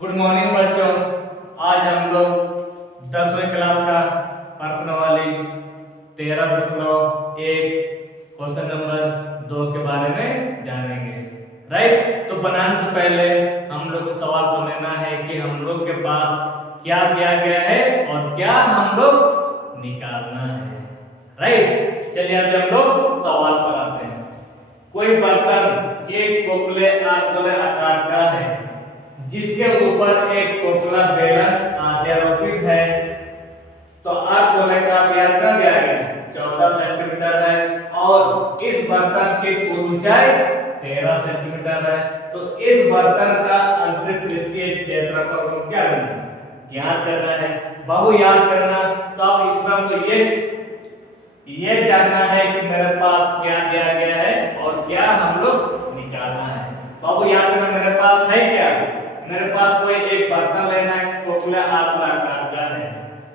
Good morning बच्चों। आज हम लोग 10वीं क्लास का प्रश्नावली 13.1 क्वेश्चन नंबर 2 के बारे में जानेंगे। राइट, तो बनाने से पहले हम लोग को सवाल समझना है कि हम लोग के पास क्या दिया गया है और क्या हम लोग निकालना है। राइट, चलिए अभी हम लोग सवाल पर आते हैं। कोई बर्तन एक गोले आकार का है जिसके ऊपर एक खोखला बेलन अध्यारोपित है, तो गोले का व्यास का दिया गया 14 सेंटीमीटर है और इस बर्तन की कुल ऊंचाई 13 सेंटीमीटर है। तो इस बर्तन का अंतर्पृष्ठीय क्षेत्रफल को क्या करना ज्ञात करना है। बाबू याद करना, तो अब इसमें हमको ये जानना है कि मेरे पास क्या दिया गया है और क्या हम लोग निकालना है। बाबू याद करना, मेरे पास है क्या, मेरे पास कोई एक बर्तन लेना है, खोखले आकार का है।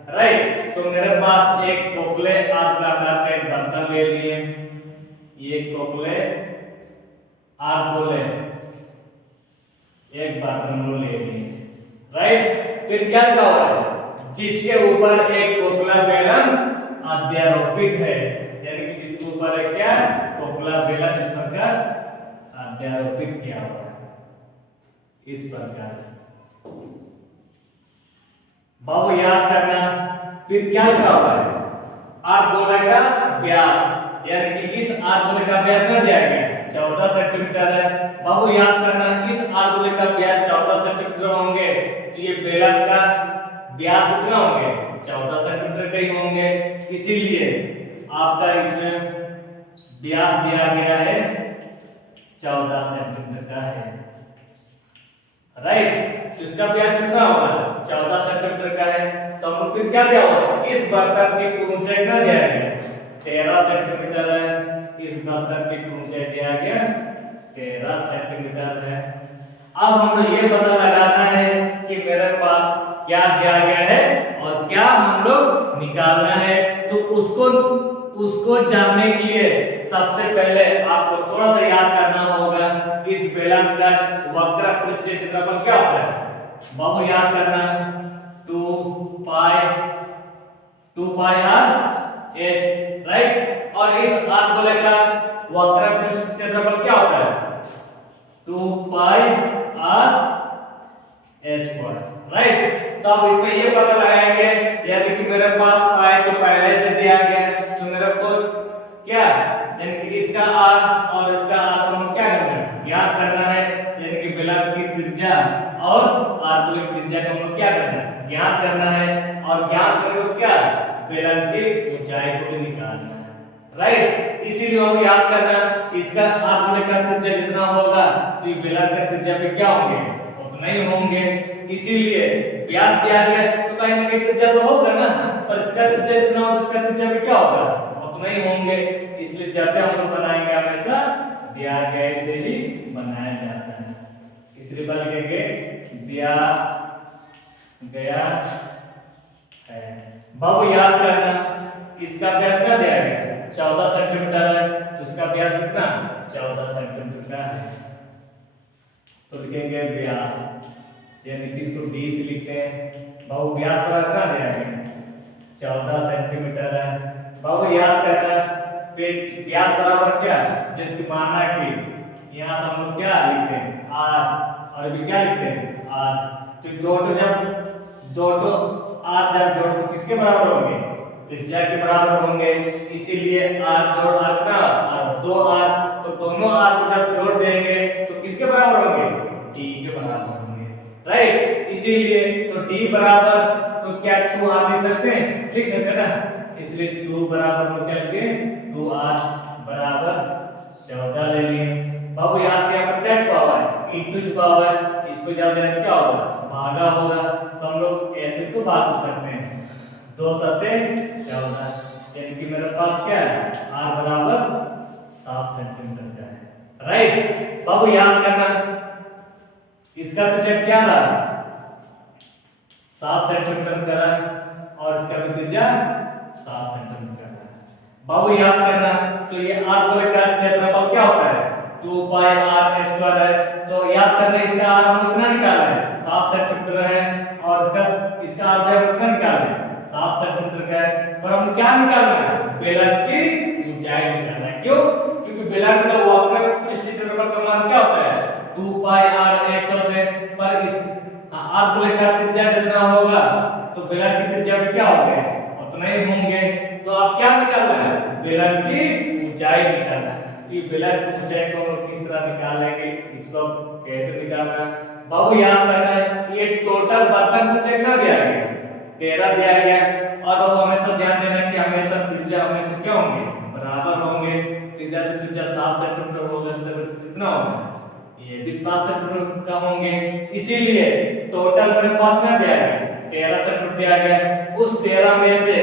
राइट, तो मेरे पास एक खोखले आकार का एक बर्तन ले लिए, ये खोखले आकार एक बर्तन को ले लिए। राइट, फिर क्या हुआ है, जिसके ऊपर एक खोखला बेलन अध्यारोपित है, यानी कि जिसके ऊपर है क्या खोखला बेलन इस प्रकार अध्यारोपित किया हुआ है इस प्रकार। बाबू याद करना, फिर क्या हुआ है, गोले का व्यास, यानी कि इस गोले का व्यास क्या दिया गया है 14 सेंटीमीटर है। बाबू याद करना, इस गोले का व्यास 14 सेंटीमीटर होंगे तो ये बेलन का व्यास कितना होंगे 14 सेंटीमीटर के ही होंगे, इसीलिए आपका इसमें व्यास दिया गया है 14 सेंटीमीटर का है। राइट, तो इसका व्यास कितना होगा 14 सेंटीमीटर का है। तो हम फिर क्या दिया हुआ, इस बर्तन की कुल ऊंचाई कितना दिया गया 13 सेंटीमीटर है। इस बर्तन की कुल ऊंचाई दिया गया 13 सेंटीमीटर है। अब हमको ये पता लगाना है कि मेरे पास क्या दिया गया है और क्या हम लोग निकालना है। तो उसको जानने के लिए सबसे पहले आपको थोड़ा सा याद करना होगा, इस बेलन का वक्र पृष्ठीय क्षेत्रफल क्या होता है। बाबू याद करना, 2 पाई r h। राइट, और इस गोले का वक्र पृष्ठीय क्षेत्रफल क्या होता है 2 पाई r h²। राइट, तो अब इसमें ये पता लगाएंगे, यानी कि मेरे पास पाई तो पहले से दिया गया, तो मेरे को क्या यानी कि इसका r और इसका r को हम क्या करना है ज्ञात करना है, यानी कि बेलन की त्रिज्या और गोले की त्रिज्या को हम क्या करना है ज्ञात करना है, और ज्ञात करके तो क्या बेलन की ऊंचाई को भी निकालना है। राइट, इसीलिए हम याद करना, इसका गोले का त्रिज्या जितना होगा तो ये बेलन का त्रिज्या भी क्या होंगे उतना ही होंगे, इसीलिए व्यास दिया गया तो कहीं ना कहीं त्रिज्या तो होगा ना, पर इसका त्रिज्या जितना हो इसका त्रिज्या भी क्या होगा उतना ही होंगे। इसलिए जब भी हम लोग बनाएंगे हमेशा दिया गया से ही बनाया जाता है, इसलिए बात लिखेंगे दिया गया है। बाबू याद करना, इसका व्यास क्या दिया गया 14 सेंटीमीटर है, तो इसका व्यास कितना 14 सेंटीमीटर का है, तो लिखेंगे व्यास, यानी कि इसको d से लिखते हैं। बाबू व्यास पर कितना दिया गया 14 सेंटीमीटर है। बाबू याद करना, फिर व्यास बराबर क्या, जिसकी माना कि यहाँ से हम लोग क्या लिखते हैं r, और अभी क्या लिखते हैं r, तो दो r जब जोड़ तो किसके बराबर होंगे त्रिज्या के बराबर होंगे, इसीलिए r जोड़ r का और 2r, तो दोनों r को जब जोड़ देंगे तो किसके बराबर होंगे d के बराबर होंगे। राइट, इसीलिए तो d बराबर तो क्या 2r लिख सकते हैं ना, इसलिए 2 बराबर को क्या लिखे 2r बराबर 14 ले लिए। बाबू याद किया प्रत्यक्ष पावर है इंटू छुपा हुआ है, इसको जब दें क्या होगा भागा होगा, तो हम लोग ऐसे तो भाग सकते हैं 2 सते 14, यानी कि मेरे पास क्या है r बराबर 7 सेंटीमीटर का है। राइट, बाबू याद करना, इसका त्रिज्या क्या रहा 7 सेंटीमीटर का है और इसका भी त्रिज्या 7 सेंटीमीटर का है। बाबू याद करना, तो ये गोले का क्षेत्रफल क्या होता है 2 पाई r² है, तो याद करना इसका r हम कितना निकाला है 7 सेंटीमीटर है और इसका आधा कितना निकालना है 7 सेंटीमीटर का है। पर हम क्या निकालना है बेलन की ऊंचाई निकालना है। क्यों? क्योंकि बेलन का वक्र पृष्ठ क्षेत्रफल का मान क्या होता है 2 पाई r x होता है। पर इस आर्क का त्रिज्या जितना होगा तो बेलन की त्रिज्या भी क्या होगा उतना ही होंगे। तो आप क्या निकालना है बेलन की ऊंचाई निकालना है। ये बेलन की ऊंचाई को हम किस तरह निकालेंगे इसको कैसे निकालना है बाबू याद रखना है। ये टोटल बर्तन ऊंचाई कितना दिया गया 13 दिया गया और अब हमेशा ध्यान देना कि हमेशा त्रिज्या हमेशा क्या होंगे बराबर होंगे। त्रिज्या से त्रिज्या 7 सेंटीमीटर होगा तो कितना होगा ये भी 7 सेंटीमीटर का होंगे। इसीलिए टोटल मेरे पास में दिया गया 13 सेंटीमीटर दिया गया। उस 13 में से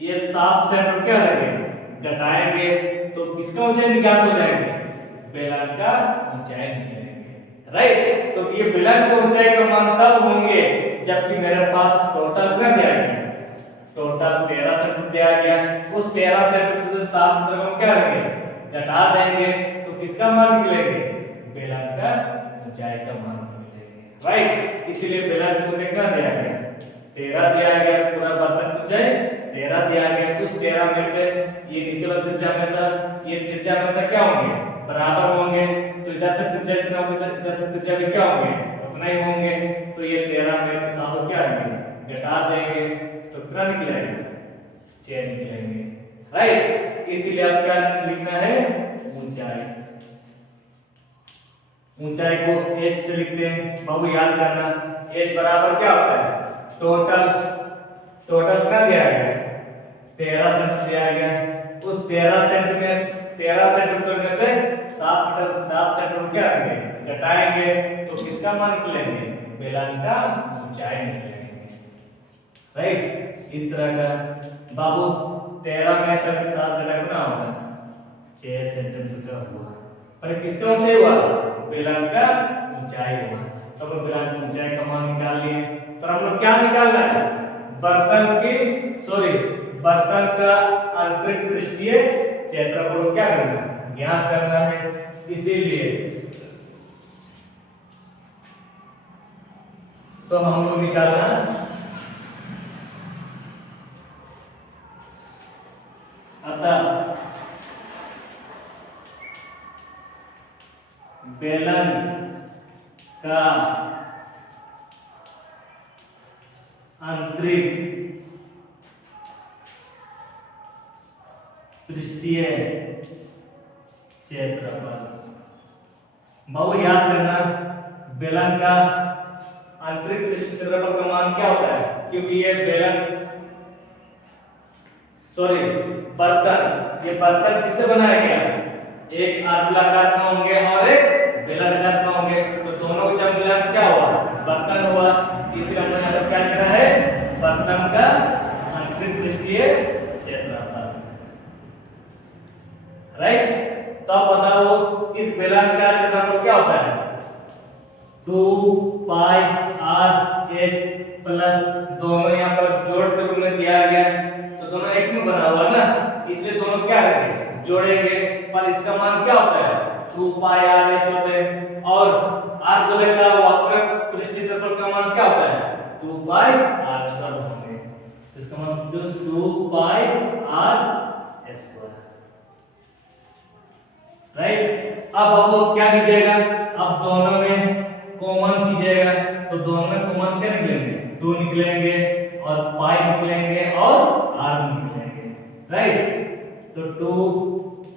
ये 7 सेंटीमीटर क्या रहेंगे घटाएंगे तो किसका ऊंचाई निकाल हो जाएंगे बेलन का ऊंचाई निकलेंगे। राइट? तो ये बेलन का ऊंचाई का मान तब होंगे जबकि मेरे पास टोटल क्या दिया गया टोटल 13 सेंटीमीटर दिया गया। उस 13 सेंटीमीटर से 7 सेंटीमीटर को क्या करेंगे घटा देंगे तो किसका मान निकलेंगे बेलन का ऊंचाई का मान निकलेंगे। राइट? इसीलिए बेलन को कितना दिया गया 13 दिया गया। पूरा बर्तन ऊंचाई 13 दिया गया। उस 13 में से ये नीचे वाला त्रिज्या हमेशा ये त्रिज्या हमेशा क्या होंगे बराबर होंगे। तो इधर से त्रिज्या कितना होगा इधर से त्रिज्या भी क्या होंगे उतना ही होंगे। तो ये 13 में से 7 क्या आएंगे घटा देंगे तो कितना निकलेगा 6 निकलेंगे। राइट? इसीलिए आप क्या लिखना है ऊंचाई। ऊंचाई को h से लिखते हैं बाबू याद करना। h बराबर क्या होता है टोटल कितना दिया गया 13 सेंटीमीटर दिया गया। उस 13 सेंटीमीटर में से 7 सेंटीमीटर क्या आएंगे घटाएंगे तो किसका मान निकलेंगे बेलन का ऊंचाई निकलेंगे। राइट? इस तरह का बाबू 13 में से 7 घटा कितना होगा 6 सेंटीमीटर का हुआ। पर किसका ऊंचाई हुआ बेलन का ऊंचाई हुआ। तो बेलन की ऊंचाई का मान निकाल लिए। पर हम लोग क्या निकालना है बर्तन का आंतरिक पृष्ठीय क्षेत्रफल को क्या करना है ज्ञात करना है। इसीलिए तो हम लोग निकालना अतः बेलन का आंतरिक पृष्ठीय क्षेत्रफल बाबू याद करना बेलन का आंतरिक पृष्ठीय क्षेत्रफल का मान क्या होता है क्योंकि ये बर्तन किससे बनाया गया एक आयताकार का होंगे और एक बेलनाकार का होंगे। तो दोनों का जब मिला क्या हुआ बर्तन हुआ। इसलिए हमने यहाँ पर क्या लिखा है बर्तन का आंतरिक पृष्ठीय क्षेत्रफल। राइट? तो अब बताओ इस बेलन का क्षेत्रफल क्या होता है 2 पाई r h प्लस दोनों यहाँ पर जोड़ के रूप में दिया गया तो दोनों एक में बना हुआ ना इसलिए दोनों क्या रहेंगे जोड़ेंगे। पर इसका मान क्या होता है 2 पाई r h होता है और r गोले का वक्र पृष्ठीय क्षेत्रफल का मान क्या होता है 2 पाई r स्क्वायर होंगे। तो इसका मान 2 पाई r स्क्वायर। राइट? अब आप क्या कीजिएगा अब दोनों में कॉमन कीजिएगा तो दोनों में कॉमन क्या निकलेंगे 2 निकलेंगे और पाई निकलेंगे और r निकलेंगे। राइट? तो 2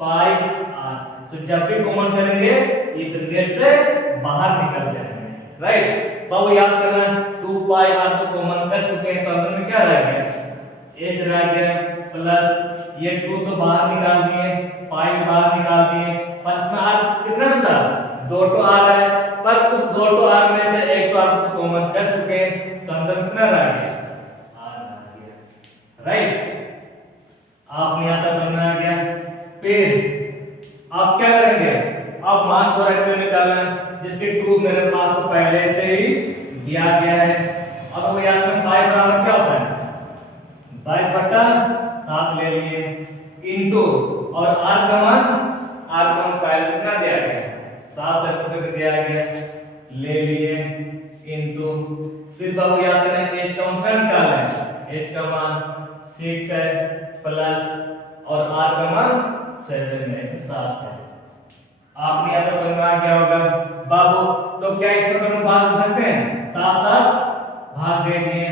पाई r तो जब भी कॉमन करेंगे ये ब्रैकेट से बाहर निकल जाएंगे। राइट? बाबू याद करना 2 पाई r तो कॉमन कर चुके हैं तो अंदर में क्या रह गया h रह गया प्लस ये 2 तो बाहर निकाल दिए पाई बाहर निकाल दिए। पर इसमें r कितना बचा 2 तो r है पर उस 2 तो r में से एक तो आप कॉमन कर चुके हैं तो अंदर कितना रह गया r रह गया। राइट? आपने यहाँ तक समझ आ गया। फिर आप क्या करेंगे आप मान को रखते हुए निकालना जिसके 2 मेरे पास तो पहले से ही दिया गया है। अब वो याद में 5 बराबर क्या होता है 22/7 ले लिए इनटू और r का मान पहले से क्या दिया गया 7 सेंटीमीटर दिया गया ले लिए इंटू, फिर बाबू याद करें एच का मान निकालना है, एच का मान 6 है प्लस और आर का मान 7 है, 7 है। आपने यहाँ पर समझ में आ गया होगा बाबू। तो क्या इस प्रकार में भाग दे सकते हैं, साथ साथ भाग दे दिए,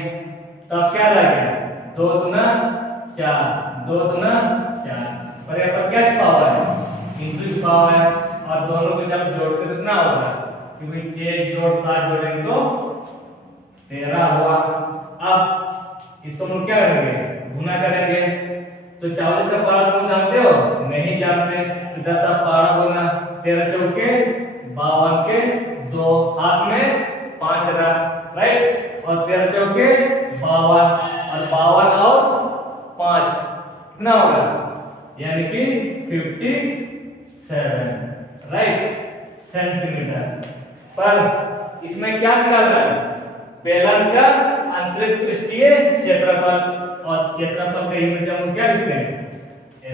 तब क्या रह गया, 2 दूना 4, 2 दूना 4, और यहाँ पर क्या छुपा है, इंटू छुपा है, और दोनों को जब जोड़ते तो कितना होगा, क्योंकि 6 जोड़ 7 जोड़ेंगे तो 13 हुआ। अब इसको हम क्या करेंगे, गुना करेंगे, तो 40 का पारा तुम जानते हो, नहीं जानते, तो 10 का पारा गुना 13 चौके 52 के 2, हाथ में 5 रहा, राइट, और 13 चौके 52, और 52 और 5 कितना होगा, यानी कि 57, राइट, सेंटीमीटर। पर इसमें क्या निकालना है, बेलन का आंतरिक पृष्ठीय क्षेत्रफल, और क्षेत्रफल का यूनिट हम क्या लिखते हैं,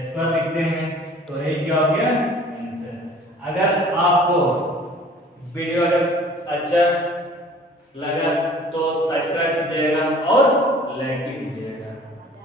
स्क्वायर लिखते हैं, तो ये क्या हो गया आंसर। अगर आपको वीडियो अगर अच्छा लगा तो